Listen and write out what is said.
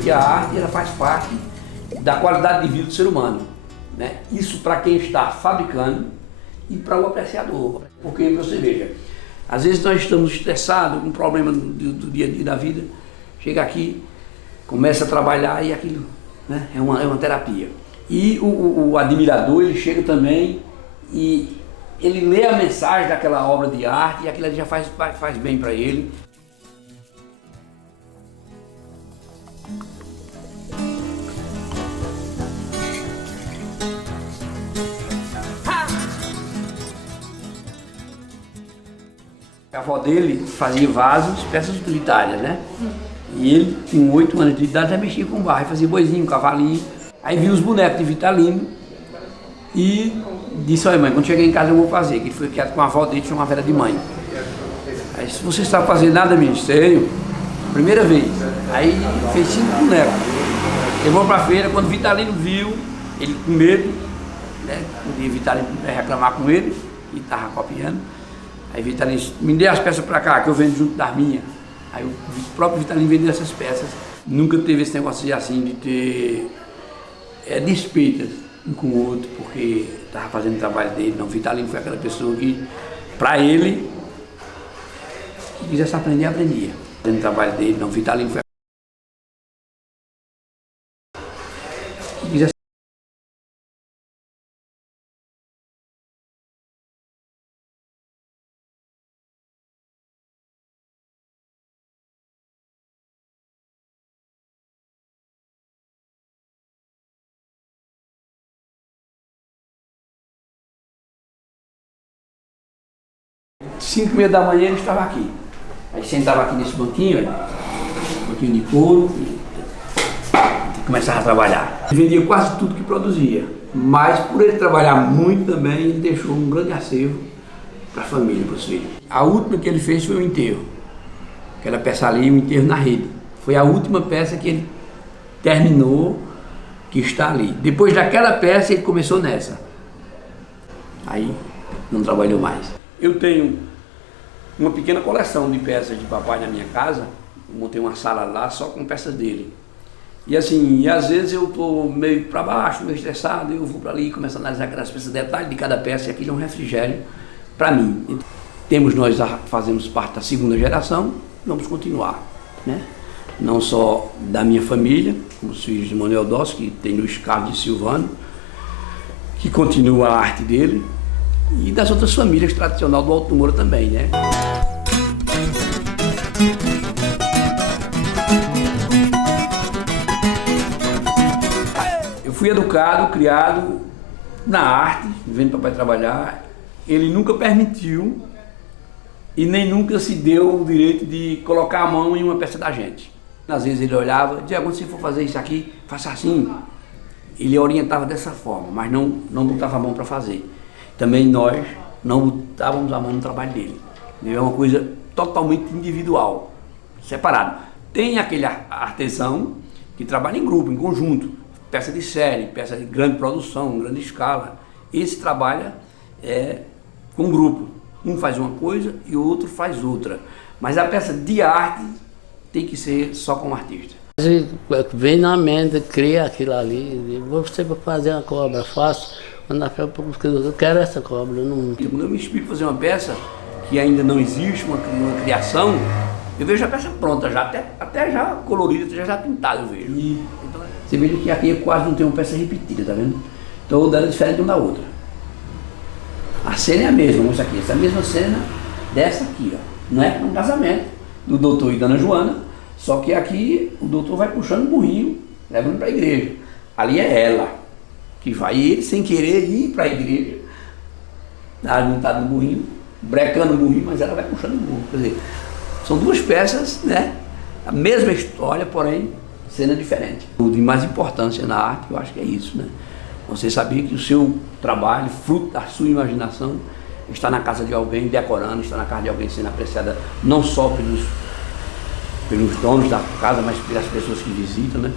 realmente a arte ela faz parte da qualidade de vida do ser humano, né? Isso para quem está fabricando e para o apreciador. Porque você veja, às vezes nós estamos estressados com um problema do dia a dia da vida, chega aqui, começa a trabalhar e aquilo, né, é uma terapia. E o admirador, ele chega também e ele lê a mensagem daquela obra de arte e aquilo ali já faz bem para ele. A avó dele fazia vasos, peças utilitárias, né? E ele, com 8 anos de idade, já mexia com barro, fazia boizinho, cavalinho. Aí viu os bonecos de Vitalino e disse: olha mãe, quando chegar em casa eu vou fazer. Que ele foi criado com a avó dele, chamava ela de mãe. Aí, se você sabe fazer nada, ministério, primeira vez. Aí fez 5 bonecos. Levou pra feira, quando Vitalino viu, ele com medo, né? Podia Vitalino reclamar com ele, e estava copiando. Aí Vitalino disse: me dê as peças para cá, que eu vendo junto das minhas. Aí o próprio Vitalino vendeu essas peças. Nunca teve esse negócio assim de ter despeitas um com o outro, porque estava fazendo o trabalho dele. Não, Vitalino foi aquela pessoa que, para ele, que quisesse aprender, aprendia. Fazendo o trabalho dele, não, Vitalino foi que quisesse. Às 5h30 da manhã ele estava aqui. Aí sentava aqui nesse banquinho, um banquinho de couro, e começava a trabalhar. Ele vendia quase tudo que produzia, mas por ele trabalhar muito também, ele deixou um grande acervo para a família, para os filhos. A última que ele fez foi o enterro. Aquela peça ali, o enterro na rede. Foi a última peça que ele terminou, que está ali. Depois daquela peça ele começou nessa. Aí não trabalhou mais. Eu tenho uma pequena coleção de peças de papai na minha casa. Eu montei uma sala lá só com peças dele. E assim, às vezes eu estou meio para baixo, meio estressado, eu vou para ali e começo a analisar aquelas peças, detalhes de cada peça, e aquilo é um refrigério para mim. Nós fazemos parte da 2ª geração, vamos continuar, né? Não só da minha família, como os filhos de Manuel Dossi, que tem Luiz Carlos de Silvano, que continua a arte dele, e das outras famílias tradicionais do Alto Moura também, né? Eu fui educado, criado na arte, vendo papai trabalhar. Ele nunca permitiu e nem nunca se deu o direito de colocar a mão em uma peça da gente. Às vezes ele olhava e dizia: quando você for fazer isso aqui, faça assim. Ele orientava dessa forma, mas não botava a mão para fazer. Também nós não botávamos a mão no trabalho dele. É uma coisa totalmente individual, separado. Tem aquele artesão que trabalha em grupo, em conjunto, peça de série, peça de grande produção, grande escala. Esse trabalha com grupo. Um faz uma coisa e o outro faz outra. Mas a peça de arte tem que ser só com o artista. Vem na mente, cria aquilo ali, você vai fazer uma cobra, faço. Eu quero essa cobra. Quando eu me inspiro para fazer uma peça que ainda não existe, uma criação, eu vejo a peça pronta, já, até já colorida, já pintada eu vejo. Então, você veja que aqui quase não tem uma peça repetida, tá vendo? Então o dela é diferente uma da outra. A cena é a mesma, moça aqui, essa mesma cena dessa aqui, ó. Não é um casamento do doutor e da Ana Joana, só que aqui o doutor vai puxando o burrinho, levando para a igreja. Ali é ela que vai, e ele sem querer ir para a igreja, montado no burrinho, brecando o burrinho, mas ela vai puxando o burro. Quer dizer, são duas peças, né? A mesma história, porém, cena diferente. O de mais importância na arte, eu acho que é isso, né? Você saber que o seu trabalho, fruto da sua imaginação, está na casa de alguém decorando, está na casa de alguém sendo apreciada não só pelos donos da casa, mas pelas pessoas que visitam, né?